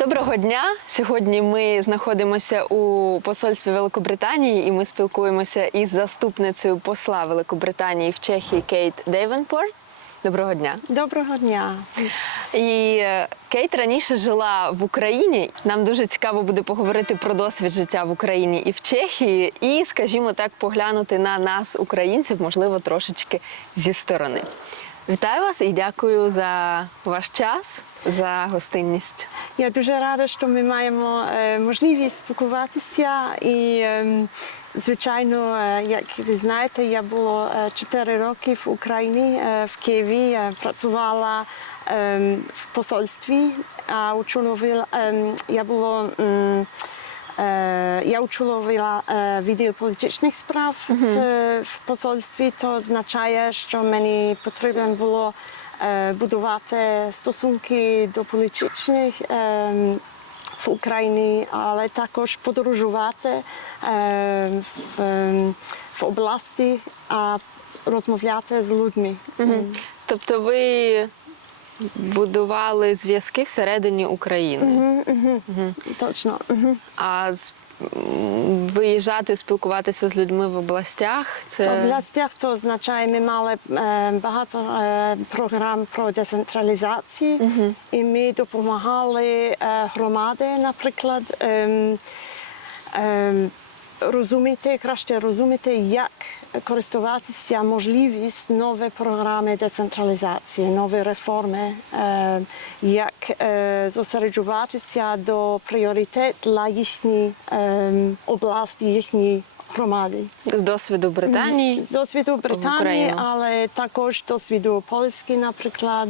Доброго дня! Сьогодні ми знаходимося у посольстві Великобританії і ми спілкуємося із заступницею посла Великобританії в Чехії Кейт Davenpor. Доброго дня! Доброго дня! І Кейт раніше жила в Україні. Нам дуже цікаво буде поговорити про досвід життя в Україні і в Чехії, і, скажімо так, поглянути на нас, українців, можливо, трошечки зі сторони. Вітаю вас і дякую за ваш час, за гостинність. Я дуже рада, що ми маємо можливість спілкуватися і, звичайно, як ви знаєте, я була 4 роки в Україні, в Києві, працювала в посольстві, я очолювала відділ політичних справ в посольстві, то означає, що мені потрібно було будувати стосунки до політичних в Україні, але також подорожувати в області, а розмовляти з людьми. Тобто ви будували зв'язки всередині України? Точно. А виїжджати, спілкуватися з людьми в областях? В областях то означає, ми мали багато програм про децентралізацію, і ми допомагали громади, наприклад, краще розуміти, як користуватися можливість нові програми децентралізації, нові реформи, як зосереджуватися до пріоритет для їхньої області, їхньої громади. З досвіду Британії? З досвіду Британії, але також досвіду Польщі, наприклад.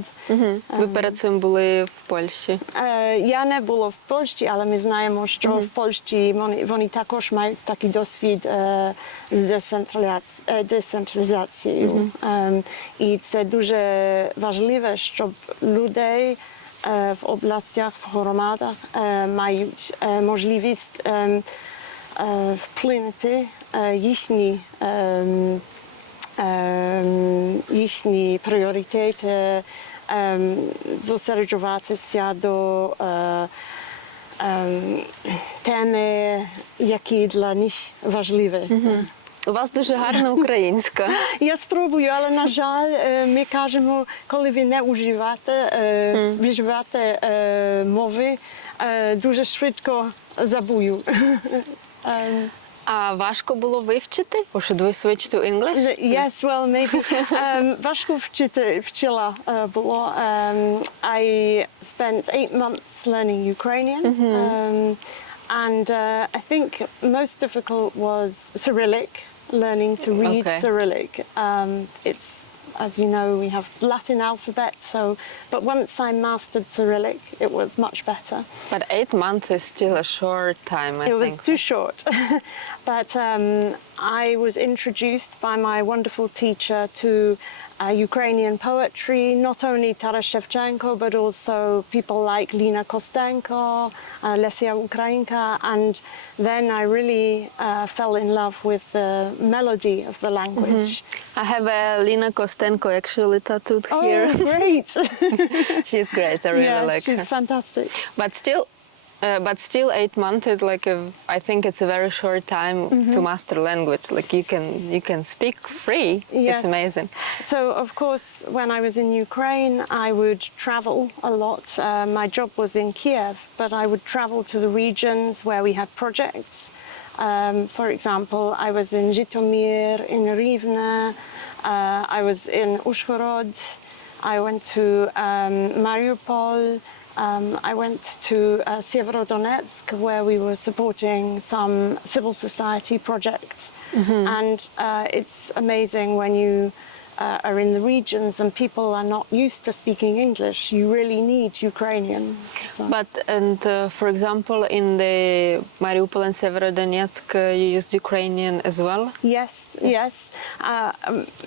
Ви перед цим були в Польщі? Я не була в Польщі, але ми знаємо, що в Польщі вони також мають такий досвід з децентралізацією. І це дуже важливо, щоб людей в областях, в громадах мають можливість вплинути їхні пріоритети, зосереджуватися до теми, які для них важливі. У вас дуже гарна українська. Я спробую, але, на жаль, ми кажемо, коли ви не вживаєте мови, дуже швидко забую. А важко було вивчити? Or should we switch to English? Yes, well, maybe. Важко вчила було. I spent 8 months learning Ukrainian. And I think most difficult was Cyrillic, learning to read Cyrillic. It's, as you know, we have Latin alphabet, but once I mastered Cyrillic, it was much better. But 8 months is still a short time, I think. It was too short. But I was introduced by my wonderful teacher to Ukrainian poetry, not only Taras Shevchenko, but also people like Lina Kostenko, Lesia Ukrainka, and then I really fell in love with the melody of the language. I have a Lina Kostenko actually tattooed here. Oh, great! She's great, I really like her. She's fantastic. But still 8 months is like I think it's a very short time to master language. Like you can speak free. Yes. It's amazing. So of course, when I was in Ukraine, I would travel a lot. My job was in Kyiv, but I would travel to the regions where we had projects. For example, I was in Zhytomyr, in Rivne, I was in Uzhhorod, I went to Mariupol, I went to Severodonetsk, where we were supporting some civil society projects. And it's amazing when you are in the regions and people are not used to speaking English. You really need Ukrainian. But, for example, in the Mariupol and Severodonetsk, you used Ukrainian as well? Yes.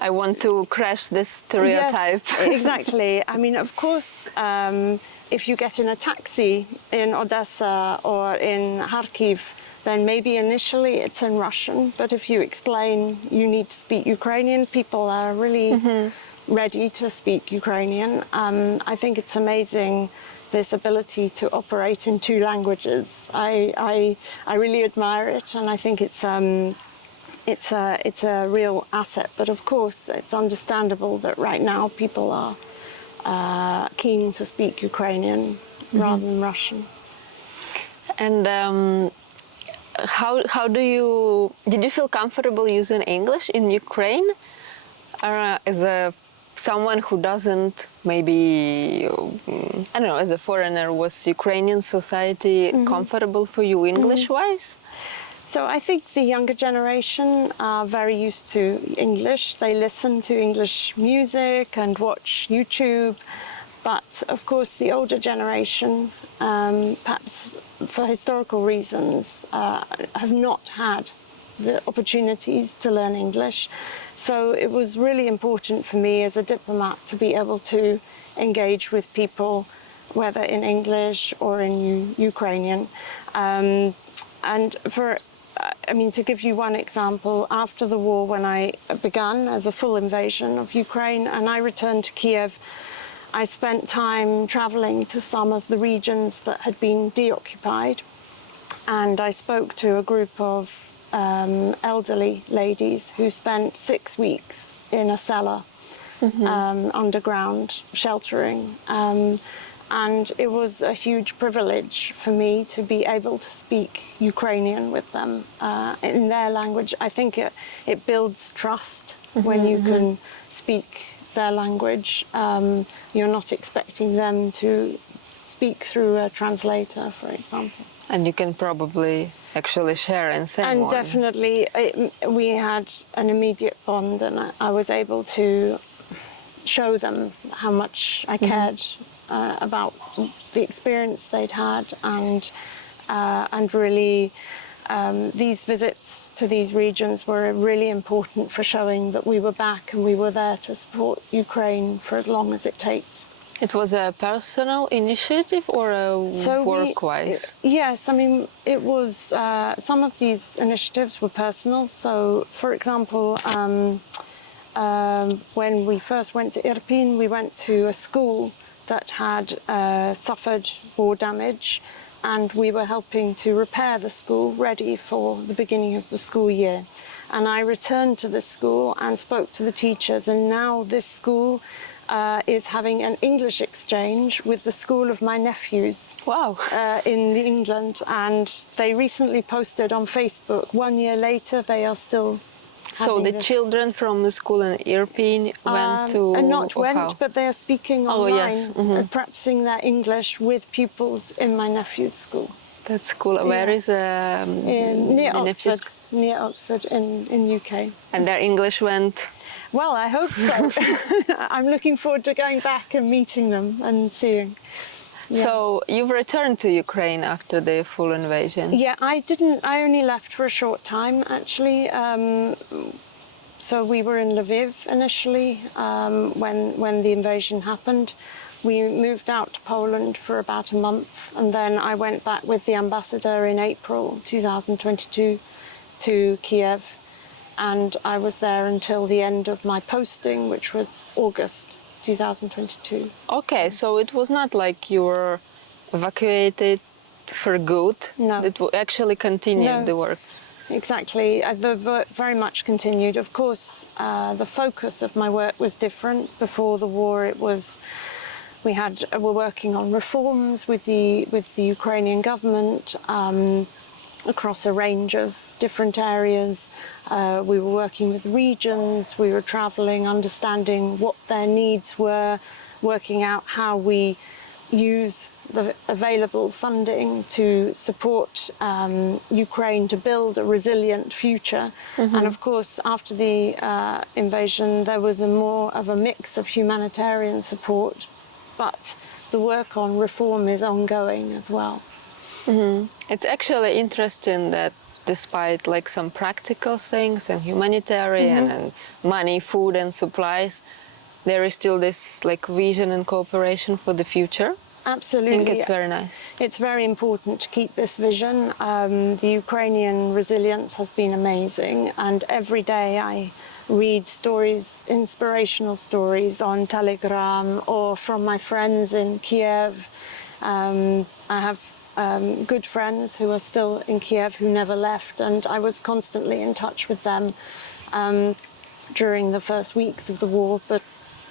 I want to crash this stereotype. Yes, exactly. I mean, of course, if you get in a taxi in Odessa or in Kharkiv, then maybe initially it's in Russian, but if you explain you need to speak Ukrainian, people are really ready to speak Ukrainian. I think it's amazing this ability to operate in two languages. I really admire it, and I think it's a real asset. But of course, it's understandable that right now people are keen to speak Ukrainian rather than Russian. And how did you feel comfortable using English in Ukraine? As someone who doesn't, maybe, I don't know, as a foreigner, was Ukrainian society comfortable for you English-wise? So I think the younger generation are very used to English. They listen to English music and watch YouTube. But of course, the older generation, perhaps for historical reasons, have not had the opportunities to learn English. So it was really important for me as a diplomat to be able to engage with people, whether in English or in Ukrainian. To give you one example, after the war, when I began the full invasion of Ukraine and I returned to Kyiv, I spent time traveling to some of the regions that had been deoccupied, and I spoke to a group of elderly ladies who spent 6 weeks in a cellar underground sheltering, and it was a huge privilege for me to be able to speak Ukrainian with them in their language. I think it builds trust when you can speak their language. You're not expecting them to speak through a translator, for example. And you can probably actually share and say And more. definitely, we had an immediate bond, and I was able to show them how much I cared about the experience they'd had, and really these visits to these regions were really important for showing that we were back and we were there to support Ukraine for as long as it takes. It was a personal initiative or a work-wise? Yes, I mean, it was, some of these initiatives were personal. So, for example, when we first went to Irpin, we went to a school that had suffered war damage, and we were helping to repair the school ready for the beginning of the school year. And I returned to the school and spoke to the teachers, and now this school is having an English exchange with the school of my nephews. Wow. In England, and they recently posted on Facebook. 1 year later, they are still. So the children from the school in Irpin went to... but they are speaking online, yes. Practicing their English with pupils in my nephew's school. That's cool. Where is near Oxford? Near Oxford in UK. And their English went... Well, I hope so. I'm looking forward to going back and meeting them and seeing. Yeah. So you've returned to Ukraine after the full invasion? Yeah, I only left for a short time, actually. So we were in Lviv initially when the invasion happened. We moved out to Poland for about a month, and then I went back with the ambassador in April 2022 to Kyiv. And I was there until the end of my posting, which was August 2022. Okay, so it was not like you were evacuated for good. No. It actually continued the work. Exactly. The work very much continued. Of course, the focus of my work was different. Before the war, it was we're working on reforms with the Ukrainian government across a range of different areas. We were working with regions, we were traveling, understanding what their needs were, working out how we use the available funding to support Ukraine to build a resilient future. And of course, after the invasion, there was more of a mix of humanitarian support, but the work on reform is ongoing as well. It's actually interesting that despite like some practical things and humanitarian and money, food and supplies, there is still this like vision and cooperation for the future. Absolutely. I think it's very nice. It's very important to keep this vision. The Ukrainian resilience has been amazing, and every day I read stories, inspirational stories on Telegram or from my friends in Kyiv, I have good friends who are still in Kyiv who never left, and I was constantly in touch with them during the first weeks of the war, but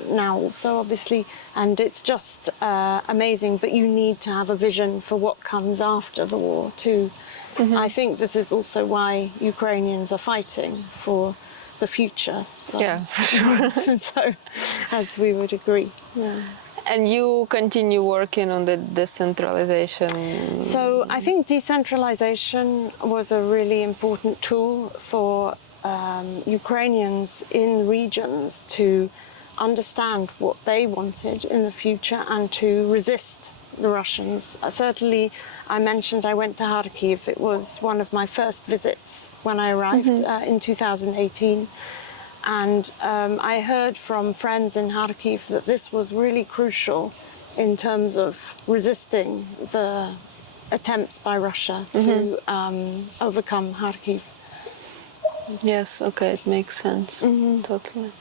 now also obviously, and it's just amazing. But you need to have a vision for what comes after the war too. I think this is also why Ukrainians are fighting for the future. So, Yeah, for sure. so, as we would agree. Yeah. And you continue working on the decentralization. So I think decentralization was a really important tool for Ukrainians in regions to understand what they wanted in the future and to resist the Russians. Certainly, I mentioned I went to Kharkiv. It was one of my first visits when I arrived in 2018. And I heard from friends in Kharkiv that this was really crucial in terms of resisting the attempts by Russia to overcome Kharkiv. Yes, okay, it makes sense. Totally.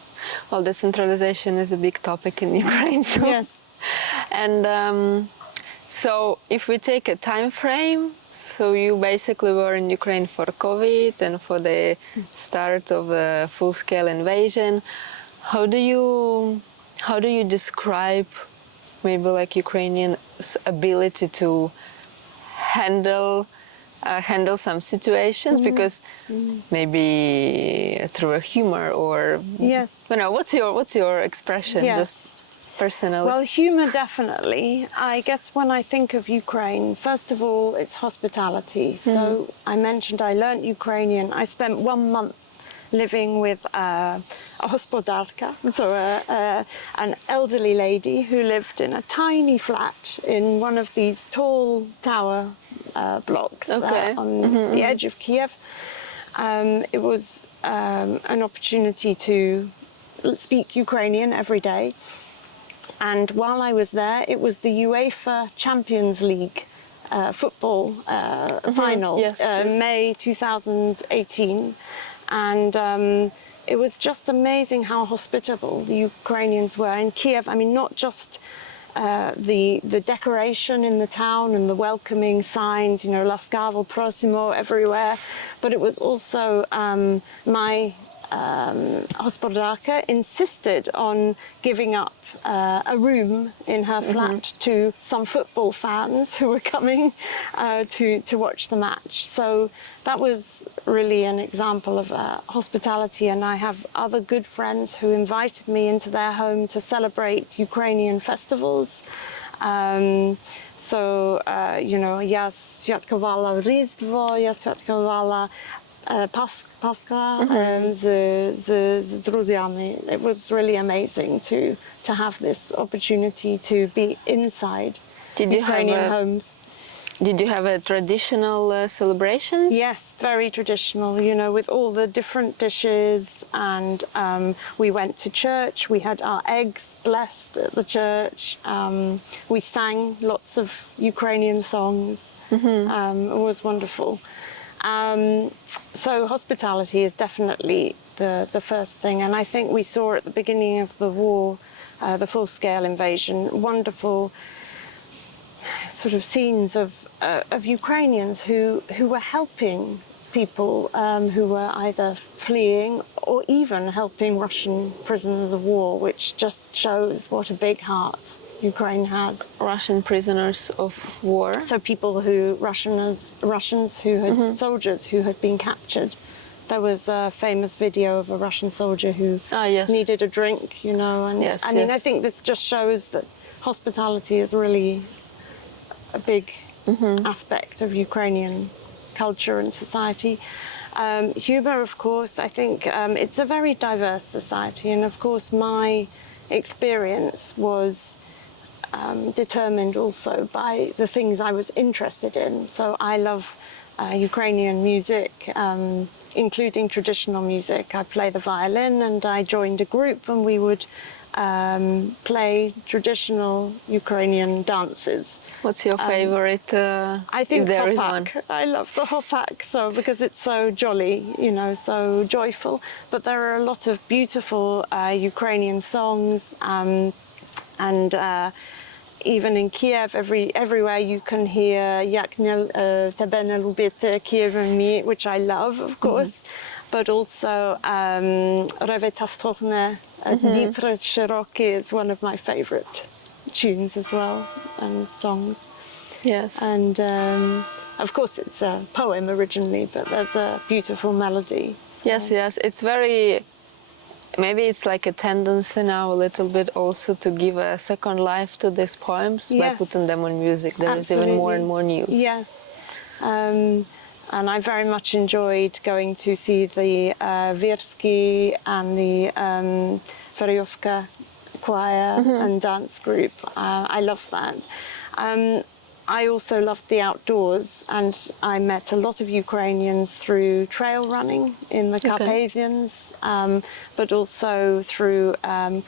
Well, decentralization is a big topic in Ukraine. So. Yes. And so if we take a time frame, so you basically were in Ukraine for COVID and for the start of the full-scale invasion. How do you describe maybe like Ukrainians' ability to handle some situations, because maybe through a humor or Yes. you know, what's your expression? Yes. Just personally. Well, humor definitely. I guess when I think of Ukraine, first of all, it's hospitality. So I mentioned I learned Ukrainian. I spent 1 month living with a hospodarka, so an elderly lady who lived in a tiny flat in one of these tall tower blocks on the edge of Kyiv. It was an opportunity to speak Ukrainian every day. And while I was there, it was the UEFA Champions League football final, Yes, May 2018. And it was just amazing how hospitable the Ukrainians were in Kyiv. I mean, not just the decoration in the town and the welcoming signs, you know, Laskavo, Prosimo everywhere, but it was also my hospodarka insisted on giving up a room in her flat to some football fans who were coming to watch the match. So that was really an example of hospitality, and I have other good friends who invited me into their home to celebrate Ukrainian festivals. You know, я святкувала Різдво, я святкувала Pascha z друзьями. It was really amazing to have this opportunity to be inside Ukrainian homes. Did you have a traditional celebrations? Yes, very traditional, you know, with all the different dishes, and we went to church, we had our eggs blessed at the church, we sang lots of Ukrainian songs. It was wonderful. So hospitality is definitely the first thing, and I think we saw at the beginning of the war, the full-scale invasion, wonderful sort of scenes of Ukrainians who were helping people who were either fleeing or even helping Russian prisoners of war, which just shows what a big heart Ukraine has. Russian prisoners of war. So people Russians who had soldiers who had been captured. There was a famous video of a Russian soldier who needed a drink, you know, and I mean, I think this just shows that hospitality is really a big aspect of Ukrainian culture and society. Humor, of course, I think it's a very diverse society, and of course my experience was determined also by the things I was interested in. So I love Ukrainian music, including traditional music. I play the violin, and I joined a group, and we would play traditional Ukrainian dances. What's your favorite? I think if there is hopak. one. I love the hopak, so because it's so jolly, you know, so joyful. But there are a lot of beautiful Ukrainian songs, and even in Kiev, everywhere you can hear "Jak tebe nie lubię, Kiev and me," which I love, of course, but also "Rewy tastrochne Dnipro szeroki" is one of my favorite tunes as well, and songs. Yes. And of course, it's a poem originally, but there's a beautiful melody. So. Yes. It's very. Maybe it's like a tendency now a little bit also to give a second life to these poems by Yes. putting them on music. There is even more and more new. Yes. And I very much enjoyed going to see the Wirski and the Variovka choir and dance group. I love that. I also loved the outdoors, and I met a lot of Ukrainians through trail running in the Carpathians, but also through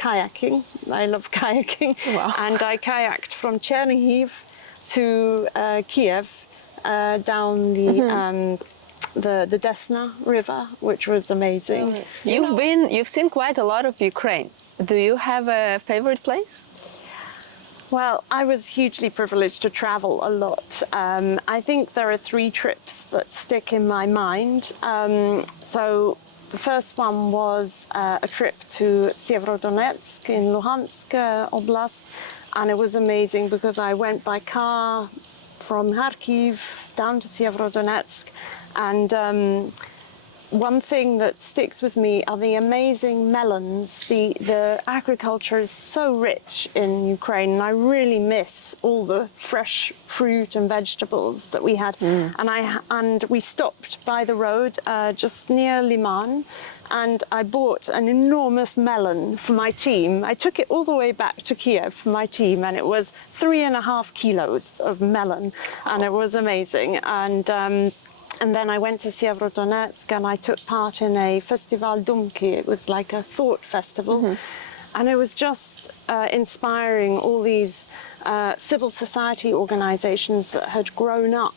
kayaking. I love kayaking. Wow. And I kayaked from Chernihiv to Kyiv down the Desna River, which was amazing. You've seen quite a lot of Ukraine. Do you have a favorite place? Well, I was hugely privileged to travel a lot. I think there are 3 trips that stick in my mind. So the first one was a trip to Severodonetsk in Luhansk Oblast, and it was amazing because I went by car from Kharkiv down to Severodonetsk, and one thing that sticks with me are the amazing melons. The agriculture is so rich in Ukraine, and I really miss all the fresh fruit and vegetables that we had. And we stopped by the road just near Liman, and I bought an enormous melon for my team. I took it all the way back to Kiev for my team, and it was 3.5 kilos of melon, and it was amazing. And then I went to Severodonetsk, and I took part in a festival Dumki. It was like a thought festival. And it was just inspiring all these civil society organizations that had grown up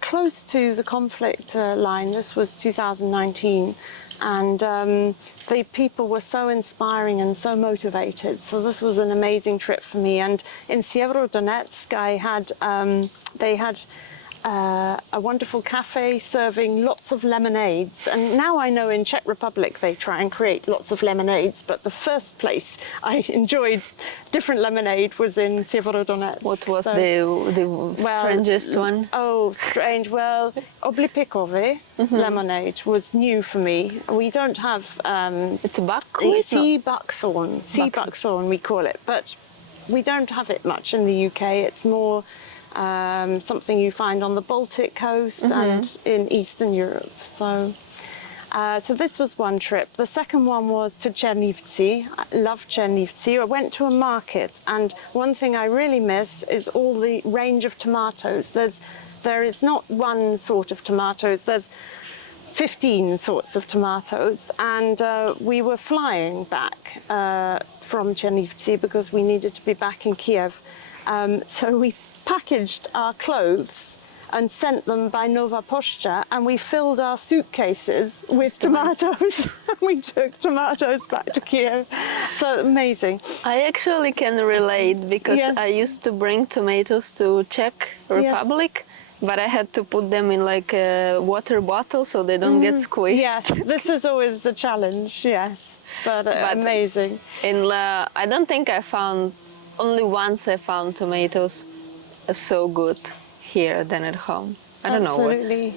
close to the conflict line. This was 2019. And the people were so inspiring and so motivated. So this was an amazing trip for me. And in Severodonetsk, they had a wonderful cafe serving lots of lemonades. And now I know in Czech Republic they try and create lots of lemonades, but the first place I enjoyed different lemonade was in Severodonetsk. What was the strangest one? Oh, strange. Well, oblipikowy lemonade was new for me. We don't have... it's a buckwheat? Sea buckthorn we call it, but we don't have it much in the UK. It's more... something you find on the Baltic coast and in Eastern Europe. So this was one trip. The second one was to Chernivtsi. I love Chernivtsi. I went to a market, and one thing I really miss is all the range of tomatoes. There is not one sort of tomatoes. There's 15 sorts of tomatoes, and we were flying back from Chernivtsi because we needed to be back in Kiev. So we packaged our clothes and sent them by Nova Pošta, and we filled our suitcases with tomatoes. We took tomatoes back to Kiev. So amazing. I actually can relate because I used to bring tomatoes to Czech Republic, but I had to put them in like a water bottle so they don't get squished. Yes, this is always the challenge, yes. But amazing. I don't think I found, only once I found tomatoes so good here than at home. I don't know. Absolutely.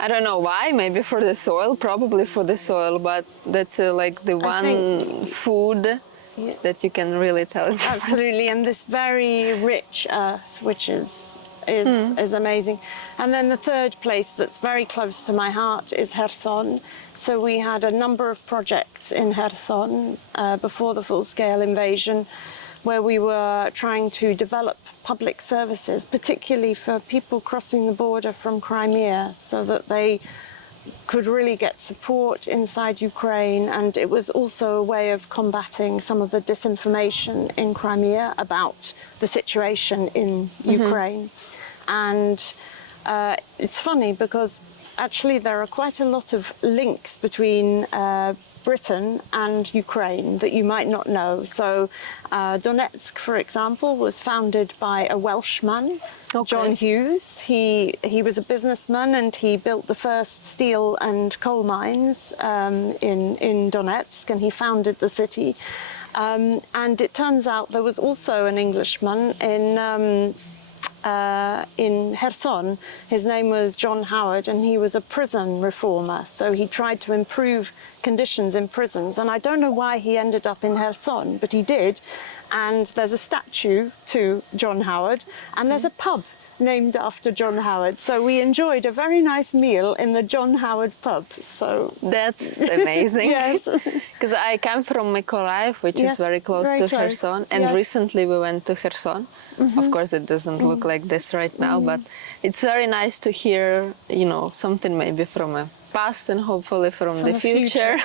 I don't know why, maybe for the soil, probably for the soil, but that's like the one food that you can really tell. Absolutely, and this very rich earth, which is amazing. And then the third place that's very close to my heart is Kherson. So we had a number of projects in Kherson before the full-scale invasion, where we were trying to develop public services, particularly for people crossing the border from Crimea, so that they could really get support inside Ukraine. And it was also a way of combating some of the disinformation in Crimea about the situation in Ukraine. And it's funny because actually there are quite a lot of links between Britain and Ukraine that you might not know. So Donetsk, for example, was founded by a Welshman, John Hughes. He was a businessman and he built the first steel and coal mines in Donetsk, and he founded the city. And it turns out there was also an Englishman in Kherson. His name was John Howard, and he was a prison reformer. So he tried to improve conditions in prisons. And I don't know why he ended up in Kherson, but he did. And there's a statue to John Howard, and there's a pub named after John Howard. So we enjoyed a very nice meal in the John Howard pub. So that's amazing. Yes. Because I come from Mykolaiv, which is very close to Kherson, and recently we went to Kherson. Of course, it doesn't look like this right now, but it's very nice to hear, you know, something maybe from a past and hopefully from the future.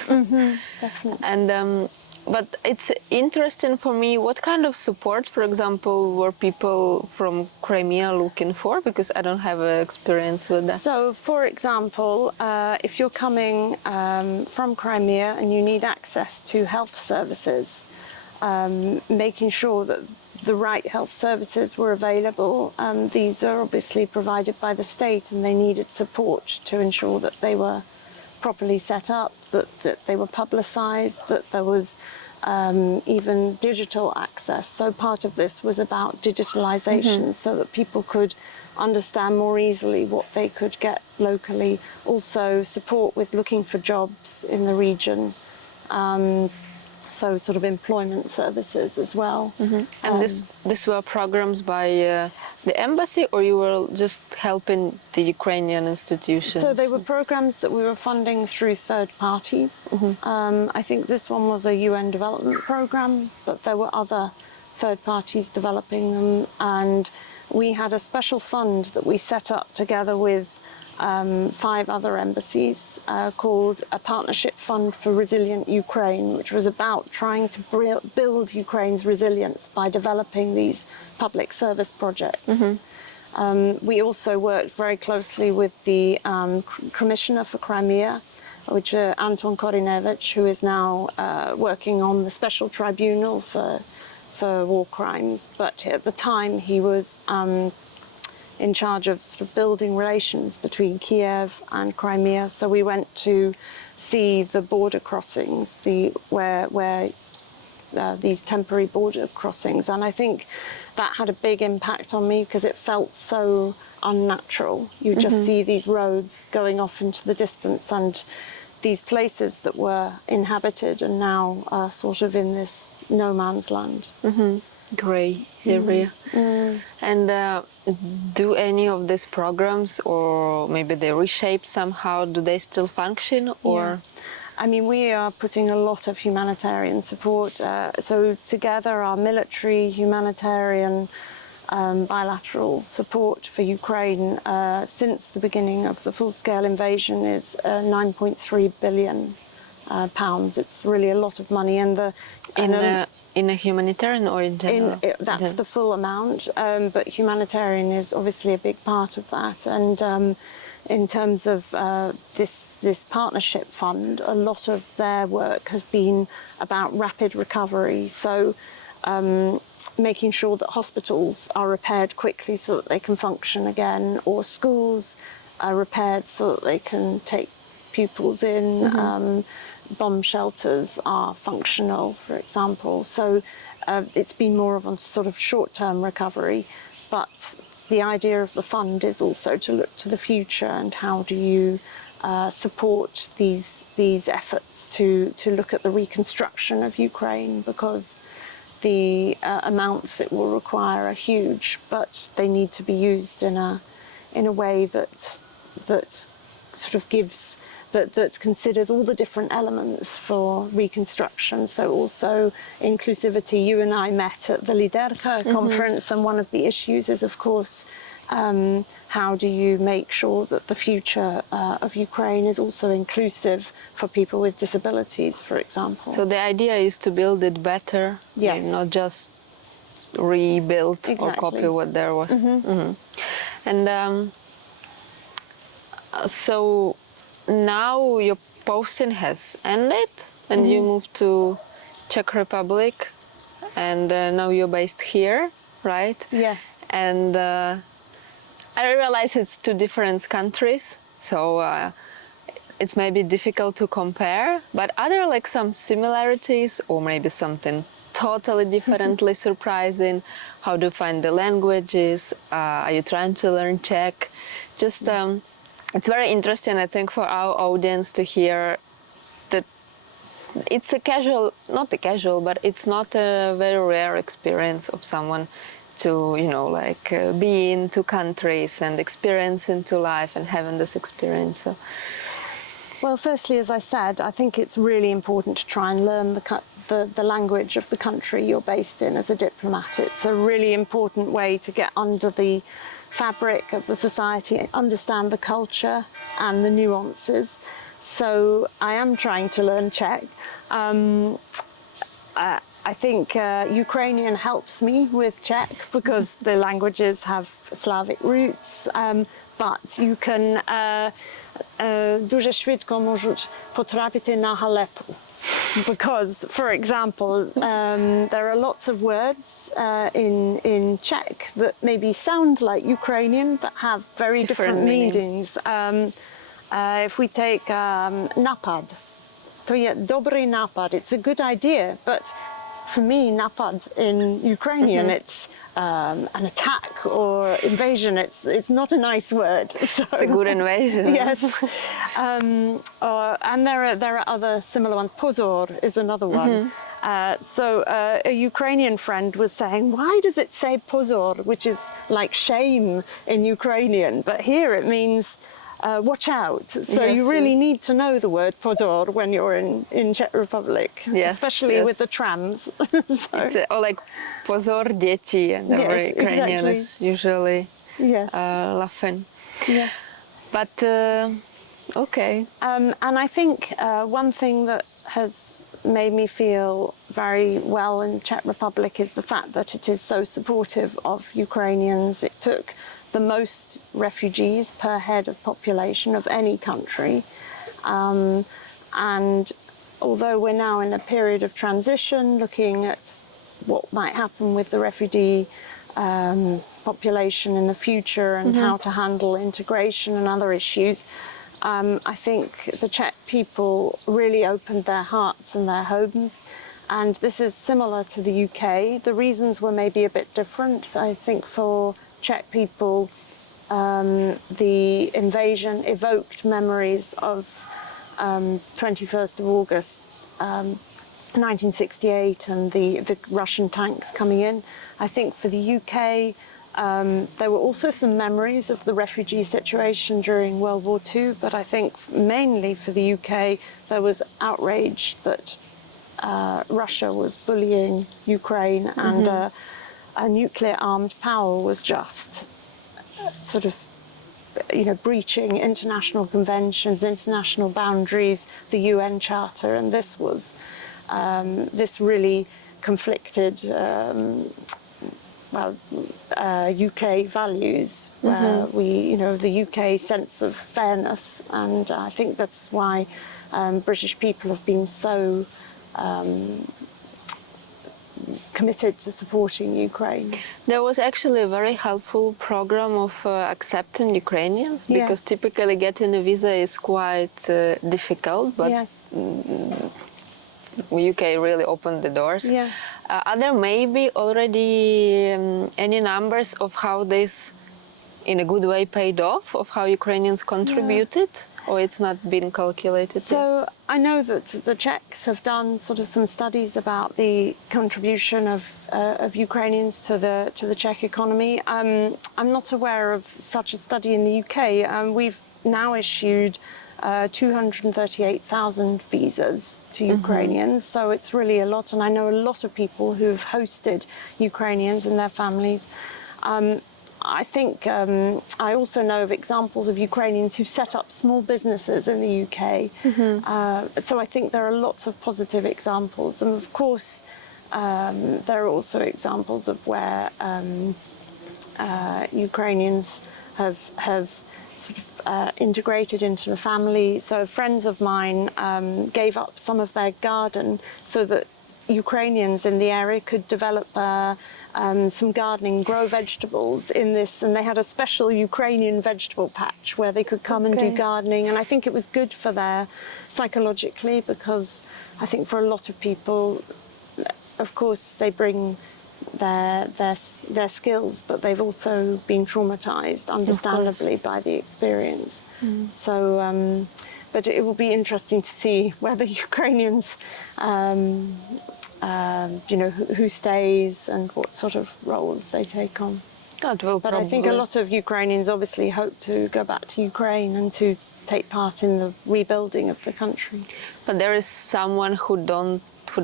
Definitely. And but it's interesting for me, what kind of support, for example, were people from Crimea looking for? Because I don't have experience with that. So, for example, if you're coming from Crimea and you need access to health services, making sure that the right health services were available. These are obviously provided by the state, and they needed support to ensure that they were properly set up, that they were publicized, that there was even digital access. So part of this was about digitalization, so that people could understand more easily what they could get locally. Also support with looking for jobs in the region. So sort of employment services as well. And this were programs by the embassy, or you were just helping the Ukrainian institutions? So they were programs that we were funding through third parties. I think this one was a UN development program, but there were other third parties developing them. And we had a special fund that we set up together with 5 other embassies called a Partnership Fund for Resilient Ukraine, which was about trying to build Ukraine's resilience by developing these public service projects. We also worked very closely with the Commissioner for Crimea, which Anton Korinevich, who is now working on the Special Tribunal for war crimes. But at the time he was in charge of sort of building relations between Kyiv and Crimea. So we went to see the border crossings, where these temporary border crossings. And I think that had a big impact on me because it felt so unnatural. You just see these roads going off into the distance, and these places that were inhabited and now are sort of in this no man's land. Grey area. And do any of these programs, or maybe they reshaped somehow, do they still function? Or I mean, we are putting a lot of humanitarian support. So together our military, humanitarian, bilateral support for Ukraine since the beginning of the full-scale invasion is 9.3 billion pounds. It's really a lot of money. And in a humanitarian or in general? That's the full amount, but humanitarian is obviously a big part of that. And in terms of this partnership fund, a lot of their work has been about rapid recovery. So making sure that hospitals are repaired quickly so that they can function again, or schools are repaired so that they can take pupils in. Bomb shelters are functional, for example. So it's been more of a sort of short-term recovery, but the idea of the fund is also to look to the future and how do you support these efforts to look at the reconstruction of Ukraine, because the amounts it will require are huge, but they need to be used in a way that sort of gives that considers all the different elements for reconstruction. So also inclusivity. You and I met at the Liderka conference, and one of the issues is, of course, how do you make sure that the future of Ukraine is also inclusive for people with disabilities, for example. So the idea is to build it better, not just rebuild or copy what there was. And so now your posting has ended, and you moved to Czech Republic, and now you're based here, right? Yes. And I realize it's two different countries, so it's maybe difficult to compare, but are there like some similarities or maybe something totally differently surprising? How do you find the languages? Are you trying to learn Czech? Just it's very interesting, I think, for our audience to hear that it's a casual, not a casual, but it's not a very rare experience of someone to, you know, like be in two countries and experience into life and having this experience. So. Well, firstly, as I said, I think it's really important to try and learn the language of the country you're based in as a diplomat. It's a really important way to get under the fabric of the society, understand the culture and the nuances. So I am trying to learn Czech. I think Ukrainian helps me with Czech because the languages have Slavic roots, but you can дуже швидко можуть потрапити на халепу. Because, for example, there are lots of words in Czech that maybe sound like Ukrainian but have very different meanings. If we take napad, to je dobrý nápad, it's a good idea, but for me, napad in Ukrainian, it's an attack or invasion. It's not a nice word. So, it's a good invasion. Yes. And there are other similar ones. Pozor is another one. So a Ukrainian friend was saying, why does it say pozor, which is like shame in Ukrainian? But here it means watch out. So yes, you really need to know the word pozor when you're in Czech Republic, especially with the trams. So. It's or like pozor děti, and the Ukrainian exactly. is usually laughing. Yeah. But okay. And I think one thing that has made me feel very well in the Czech Republic is the fact that it is so supportive of Ukrainians. It took the most refugees per head of population of any country. And although we're now in a period of transition, looking at what might happen with the refugee population in the future and how to handle integration and other issues, I think the Czech people really opened their hearts and their homes. And this is similar to the UK. The reasons were maybe a bit different. I think for Czech people, the invasion evoked memories of 21st of August 1968 and the Russian tanks coming in. I think for the UK, there were also some memories of the refugee situation during World War II, but I think mainly for the UK, there was outrage that Russia was bullying Ukraine and a nuclear-armed power was just sort of, you know, breaching international conventions, international boundaries, the UN Charter, and this was, this really conflicted, UK values, where we, you know, the UK sense of fairness, and I think that's why British people have been so committed to supporting Ukraine. There was actually a very helpful program of accepting Ukrainians, because typically getting a visa is quite difficult, but UK really opened the doors. Are there maybe already any numbers of how this, in a good way, paid off, of how Ukrainians contributed? Or it's not been calculated? So I know that the Czechs have done sort of some studies about the contribution of Ukrainians to the Czech economy. I'm not aware of such a study in the UK. We've now issued 238,000 visas to Ukrainians, so it's really a lot. And I know a lot of people who've hosted Ukrainians and their families. I think I also know of examples of Ukrainians who set up small businesses in the UK. So I think there are lots of positive examples. And of course, there are also examples of where Ukrainians have sort of integrated into the family. So friends of mine gave up some of their garden so that Ukrainians in the area could develop some gardening, grow vegetables in this, and they had a special Ukrainian vegetable patch where they could come and do gardening. And I think it was good for their psychologically, because I think for a lot of people, of course, they bring their skills, but they've also been traumatized, understandably, by the experience. So, but it will be interesting to see whether Ukrainians, who stays and what sort of roles they take on. But I think a lot of Ukrainians obviously hope to go back to Ukraine and to take part in the rebuilding of the country. But there is someone who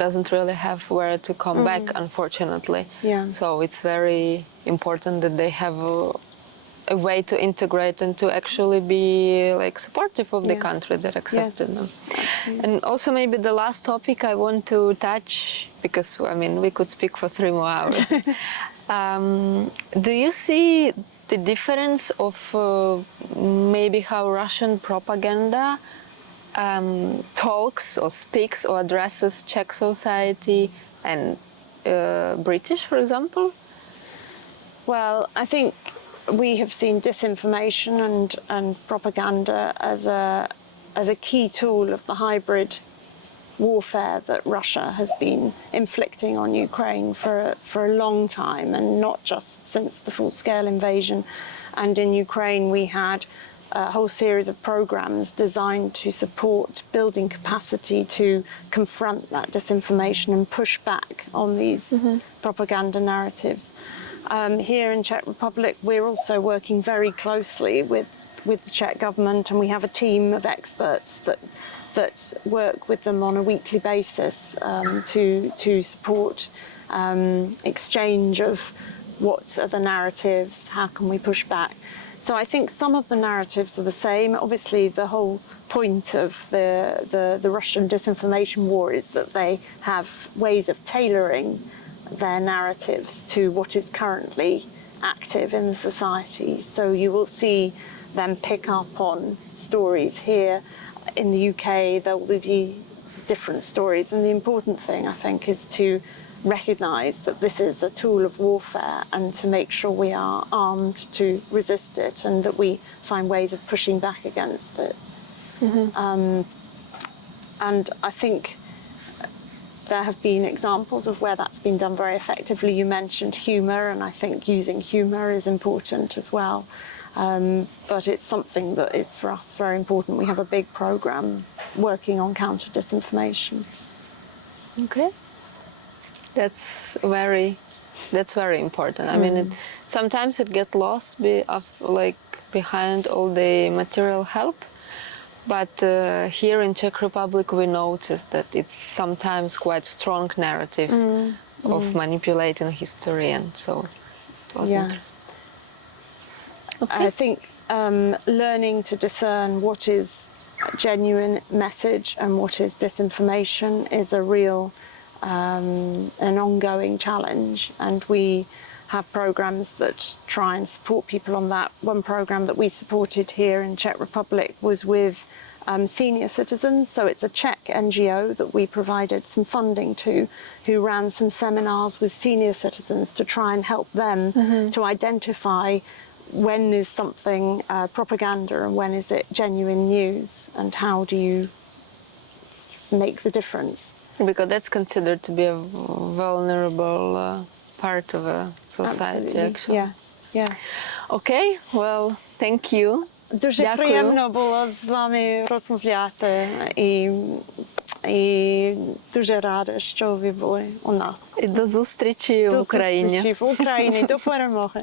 doesn't really have where to come back, unfortunately. Yeah. So it's very important that they have a way to integrate and to actually be like supportive of the country that accepted them. Absolutely. And also maybe the last topic I want to touch, because I mean we could speak for 3 more hours. Do you see the difference of maybe how Russian propaganda talks or speaks or addresses Czech society and British, for example? Well, I think we have seen disinformation and propaganda as a key tool of the hybrid warfare that Russia has been inflicting on Ukraine for a long time, and not just since the full-scale invasion. And in Ukraine we had a whole series of programs designed to support building capacity to confront that disinformation and push back on these propaganda narratives. Here in Czech Republic, we're also working very closely with the Czech government, and we have a team of experts that work with them on a weekly basis to support exchange of what are the narratives, how can we push back. So I think some of the narratives are the same. Obviously, the whole point of the Russian disinformation war is that they have ways of tailoring their narratives to what is currently active in the society. So you will see them pick up on stories here. In the UK, there will be different stories. And the important thing, I think, is to recognise that this is a tool of warfare and to make sure we are armed to resist it and that we find ways of pushing back against it. And I think there have been examples of where that's been done very effectively. You mentioned humour, and I think using humour is important as well. But it's something that is for us very important. We have a big programme working on counter-disinformation. Okay. That's very important. I mean, sometimes it gets lost behind all the material help. But here in Czech Republic, we noticed that it's sometimes quite strong narratives of manipulating history, and so it was interesting. Okay. I think learning to discern what is genuine message and what is disinformation is a real, an ongoing challenge, and we have programs that try and support people on that. One program that we supported here in Czech Republic was with senior citizens. So it's a Czech NGO that we provided some funding to, who ran some seminars with senior citizens to try and help them to identify when is something propaganda and when is it genuine news, and how do you make the difference. Because that's considered to be a vulnerable part of a society, actually. Yes, yes. Okay, well, thank you. Дуже приємно було з вами розмовляти і дуже рада, що ви були у нас. І до зустрічі в Україні. До зустрічі в Україні, до перемоги.